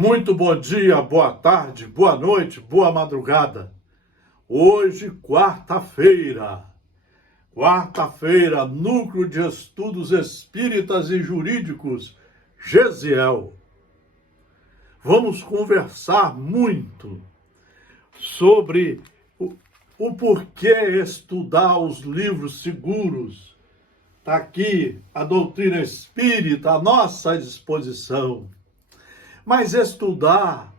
Muito bom dia, boa tarde, boa noite, boa madrugada. Hoje, quarta-feira, Núcleo de Estudos Espíritas e Jurídicos, Gesiel. Vamos conversar muito sobre o porquê estudar os livros seguros. Está aqui a doutrina espírita à nossa disposição. Mas estudar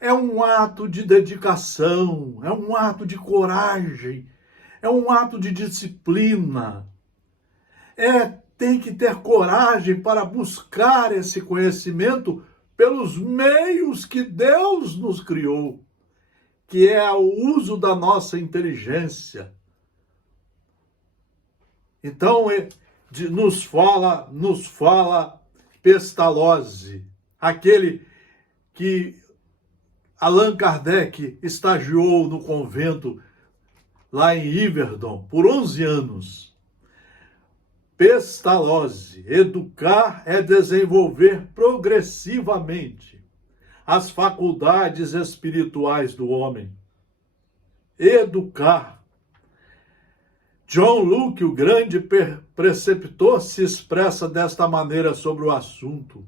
é um ato de dedicação, é um ato de coragem, é um ato de disciplina. Tem que ter coragem para buscar esse conhecimento pelos meios que Deus nos criou, que é o uso da nossa inteligência. Então, nos fala Pestalozzi, aquele que Allan Kardec estagiou no convento lá em Yverdon por 11 anos. Pestalozzi: educar é desenvolver progressivamente as faculdades espirituais do homem. Educar. John Locke, o grande preceptor, se expressa desta maneira sobre o assunto.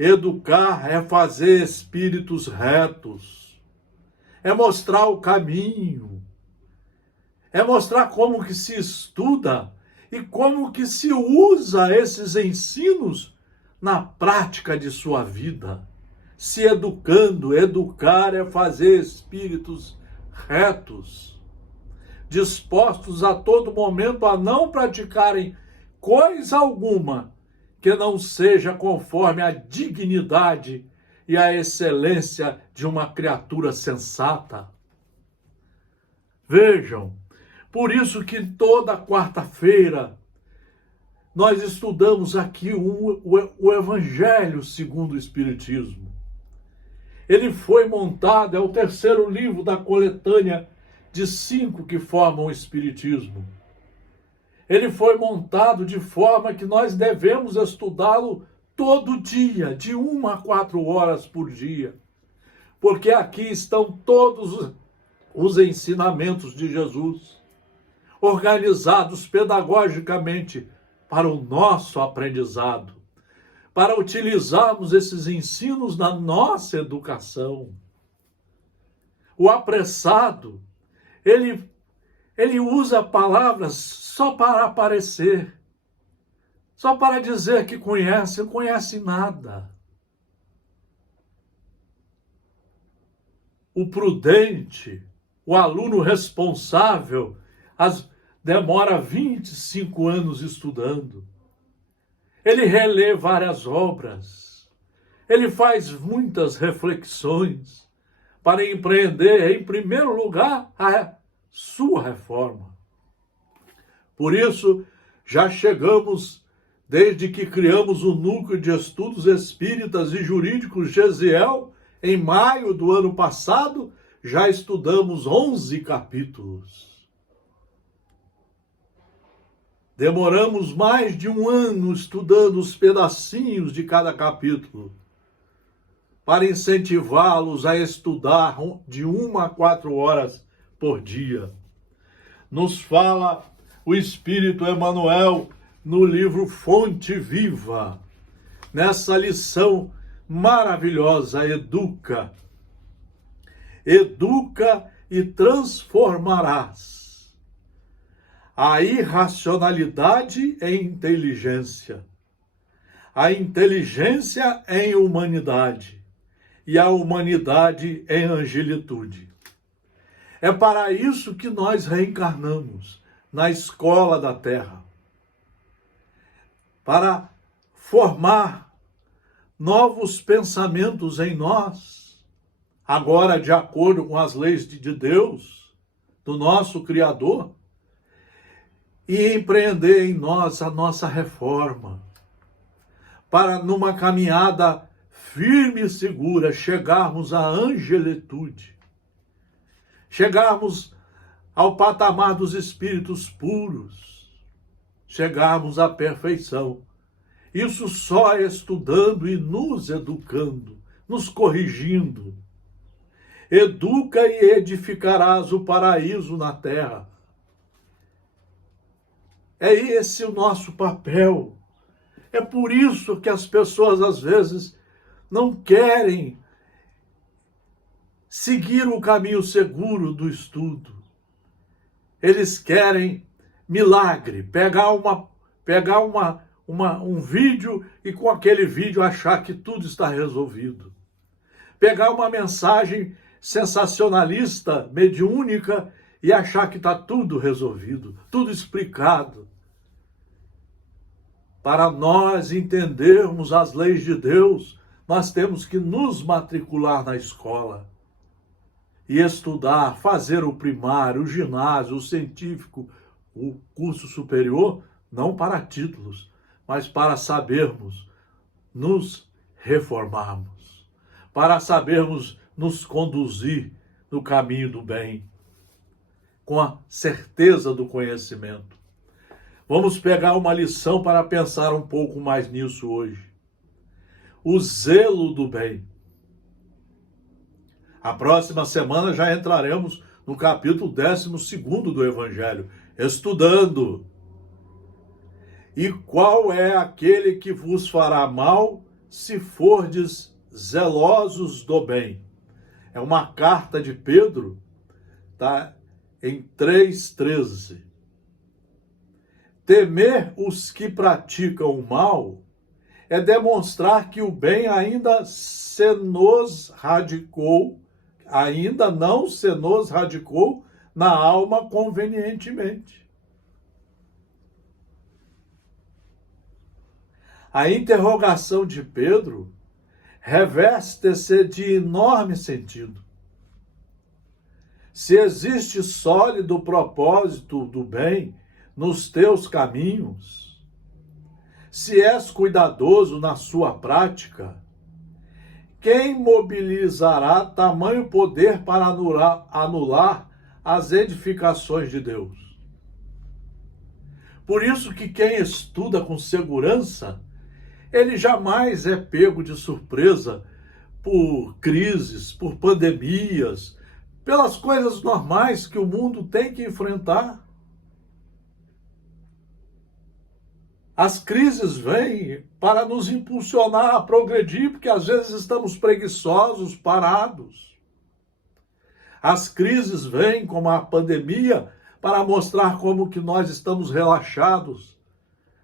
Educar é fazer espíritos retos, é mostrar o caminho, é mostrar como que se estuda e como que se usa esses ensinos na prática de sua vida. Se educando, educar é fazer espíritos retos, dispostos a todo momento a não praticarem coisa alguma que não seja conforme a dignidade e a excelência de uma criatura sensata. Vejam, por isso que toda quarta-feira nós estudamos aqui o Evangelho segundo o Espiritismo. Ele foi montado, é o terceiro livro da coletânea de 5 que formam o Espiritismo. Ele foi montado de forma que nós devemos estudá-lo todo dia, de 1 a 4 horas por dia. Porque aqui estão todos os ensinamentos de Jesus, organizados pedagogicamente para o nosso aprendizado, para utilizarmos esses ensinos na nossa educação. O apressado, ele usa palavras só para aparecer, só para dizer que conhece, não conhece nada. O prudente, o aluno responsável, demora 25 anos estudando. Ele relê várias obras, ele faz muitas reflexões para empreender, em primeiro lugar, a sua reforma. Por isso, já chegamos, desde que criamos o Núcleo de Estudos Espíritas e Jurídicos Gesiel, em maio do ano passado, já estudamos 11 capítulos. Demoramos mais de 1 ano estudando os pedacinhos de cada capítulo, para incentivá-los a estudar de 1 a 4 horas por dia. Nos fala o Espírito Emmanuel no livro Fonte Viva, nessa lição maravilhosa: educa. Educa e transformarás a irracionalidade em inteligência, a inteligência em humanidade e a humanidade em angelitude. É para isso que nós reencarnamos na escola da Terra, para formar novos pensamentos em nós, agora de acordo com as leis de Deus, do nosso Criador, e empreender em nós a nossa reforma, para numa caminhada firme e segura chegarmos à angelitude, chegarmos ao patamar dos espíritos puros, chegarmos à perfeição. Isso só estudando e nos educando nos corrigindo. Educa e edificarás o paraíso na terra. É esse o nosso papel. É por isso que as pessoas às vezes não querem seguir o caminho seguro do estudo. Eles querem milagre, pegar um vídeo e com aquele vídeo achar que tudo está resolvido. Pegar uma mensagem sensacionalista, mediúnica e achar que está tudo resolvido, tudo explicado. Para nós entendermos as leis de Deus, nós temos que nos matricular na escola e estudar, fazer o primário, o ginásio, o científico, o curso superior, não para títulos, mas para sabermos nos reformarmos, para sabermos nos conduzir no caminho do bem, com a certeza do conhecimento. Vamos pegar uma lição para pensar um pouco mais nisso hoje. O zelo do bem. A próxima semana já entraremos no capítulo 12º do Evangelho, estudando. E qual é aquele que vos fará mal se fordes zelosos do bem? É uma carta de Pedro, tá? Em 3,13. Temer os que praticam o mal é demonstrar que o bem ainda não se nos radicou na alma convenientemente. A interrogação de Pedro reveste-se de enorme sentido. Se existe sólido propósito do bem nos teus caminhos, se és cuidadoso na sua prática, quem mobilizará tamanho poder para anular as edificações de Deus? Por isso que quem estuda com segurança, ele jamais é pego de surpresa por crises, por pandemias, pelas coisas normais que o mundo tem que enfrentar. As crises vêm para nos impulsionar a progredir, porque às vezes estamos preguiçosos, parados. As crises vêm, como a pandemia, para mostrar como que nós estamos relaxados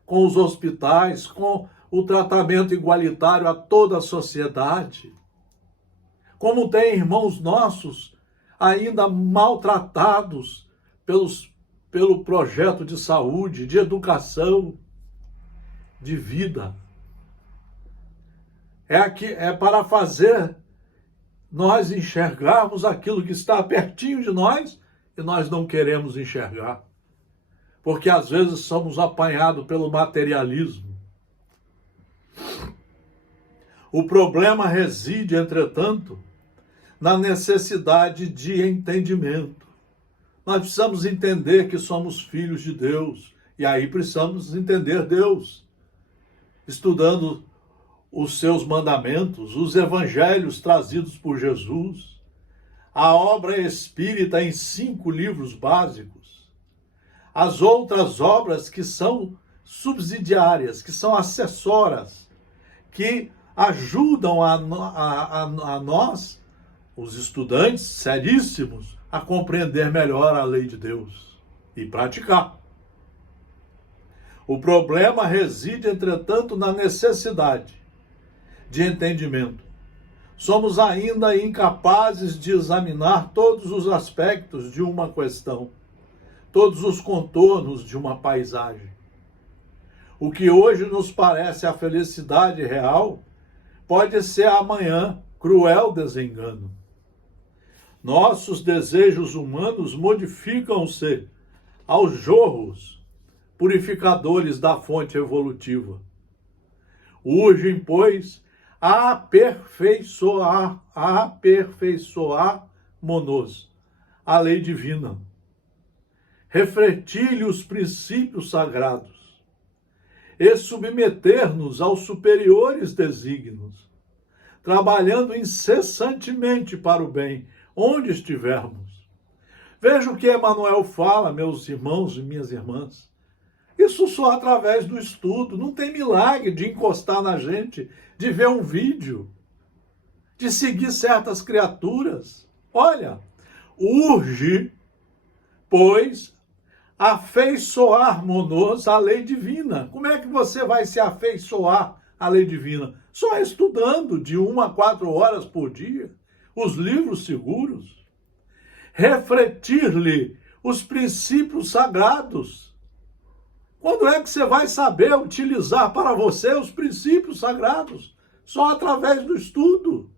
com os hospitais, com o tratamento igualitário a toda a sociedade. Como tem irmãos nossos ainda maltratados pelo projeto de saúde, de educação, de vida. É para fazer nós enxergarmos aquilo que está pertinho de nós e nós não queremos enxergar. Porque às vezes somos apanhados pelo materialismo. O problema reside, entretanto, na necessidade de entendimento. Nós precisamos entender que somos filhos de Deus e aí precisamos entender Deus, estudando os seus mandamentos, os evangelhos trazidos por Jesus, a obra espírita em 5 livros básicos, as outras obras que são subsidiárias, que são acessoras, que ajudam a nós, os estudantes seríssimos, a compreender melhor a lei de Deus e praticar. O problema reside, entretanto, na necessidade de entendimento. Somos ainda incapazes de examinar todos os aspectos de uma questão, todos os contornos de uma paisagem. O que hoje nos parece a felicidade real, pode ser amanhã cruel desengano. Nossos desejos humanos modificam-se aos jorros purificadores da fonte evolutiva. Urgem, pois, a aperfeiçoar-nos a lei divina, refletir-lhe os princípios sagrados e submeter-nos aos superiores desígnios, trabalhando incessantemente para o bem, onde estivermos. Veja o que Emmanuel fala, meus irmãos e minhas irmãs. Isso só através do estudo. Não tem milagre de encostar na gente, de ver um vídeo, de seguir certas criaturas. Olha, urge, pois, afeiçoar-nos à lei divina. Como é que você vai se afeiçoar à lei divina? Só estudando de 1 a 4 horas por dia, os livros seguros. Refletir-lhe os princípios sagrados. Quando é que você vai saber utilizar para você os princípios sagrados? Só através do estudo.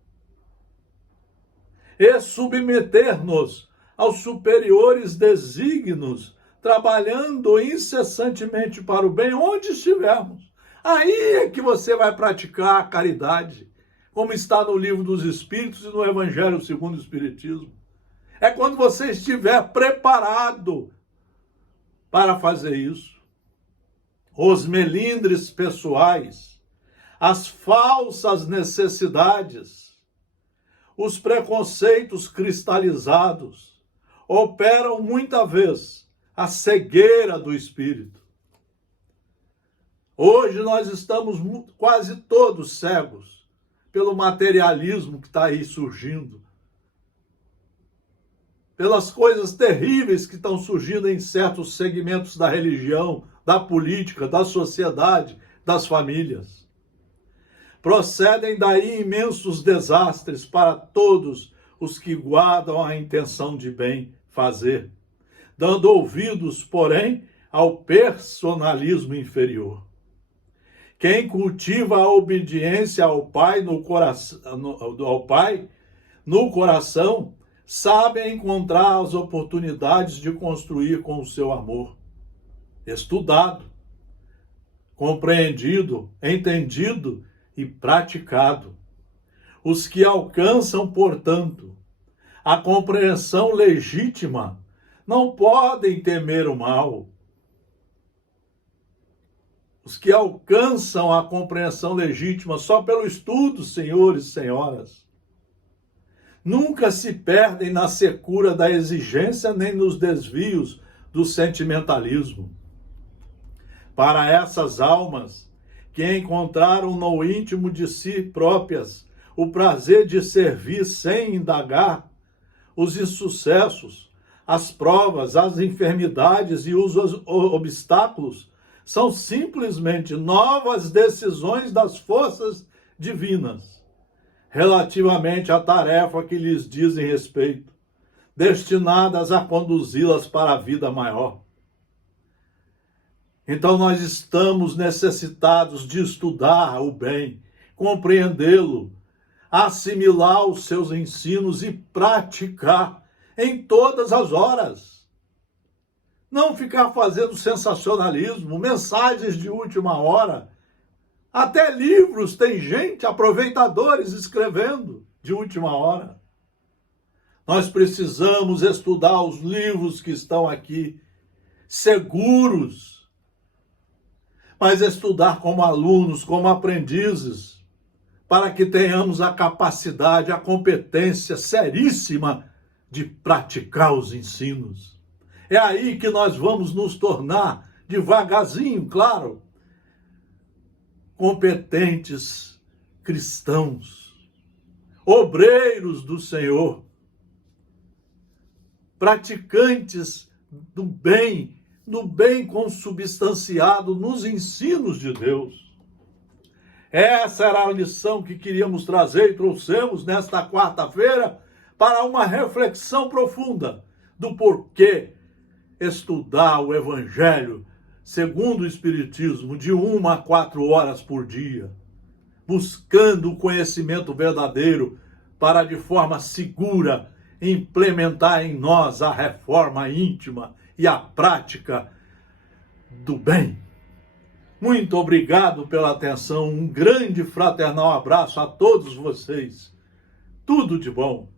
E submeter-nos aos superiores desígnios, trabalhando incessantemente para o bem, onde estivermos. Aí é que você vai praticar a caridade, como está no Livro dos Espíritos e no Evangelho segundo o Espiritismo. É quando você estiver preparado para fazer isso. Os melindres pessoais, as falsas necessidades, os preconceitos cristalizados operam muita vez a cegueira do espírito. Hoje nós estamos quase todos cegos pelo materialismo que está aí surgindo, pelas coisas terríveis que estão surgindo em certos segmentos da religião, da política, da sociedade, das famílias. Procedem daí imensos desastres para todos os que guardam a intenção de bem fazer, dando ouvidos, porém, ao personalismo inferior. Quem cultiva a obediência ao Pai no coração, sabe encontrar as oportunidades de construir com o seu amor. Estudado, compreendido, entendido e praticado. Os que alcançam, portanto, a compreensão legítima não podem temer o mal. Os que alcançam a compreensão legítima só pelo estudo, senhores e senhoras, nunca se perdem na secura da exigência nem nos desvios do sentimentalismo. Para essas almas que encontraram no íntimo de si próprias o prazer de servir sem indagar, os insucessos, as provas, as enfermidades e os obstáculos são simplesmente novas decisões das forças divinas relativamente à tarefa que lhes dizem respeito, destinadas a conduzi-las para a vida maior. Então nós estamos necessitados de estudar o bem, compreendê-lo, assimilar os seus ensinos e praticar em todas as horas. Não ficar fazendo sensacionalismo, mensagens de última hora. Até livros tem gente, aproveitadores, escrevendo de última hora. Nós precisamos estudar os livros que estão aqui, seguros, mas estudar como alunos, como aprendizes, para que tenhamos a capacidade, a competência seríssima de praticar os ensinos. É aí que nós vamos nos tornar, devagarzinho, claro, competentes cristãos, obreiros do Senhor, praticantes do bem, no bem consubstanciado nos ensinos de Deus. Essa era a lição que queríamos trazer e trouxemos nesta quarta-feira para uma reflexão profunda do porquê estudar o Evangelho segundo o Espiritismo de 1 a 4 horas por dia, buscando o conhecimento verdadeiro para, de forma segura, implementar em nós a reforma íntima e a prática do bem. Muito obrigado pela atenção, um grande fraternal abraço a todos vocês. Tudo de bom.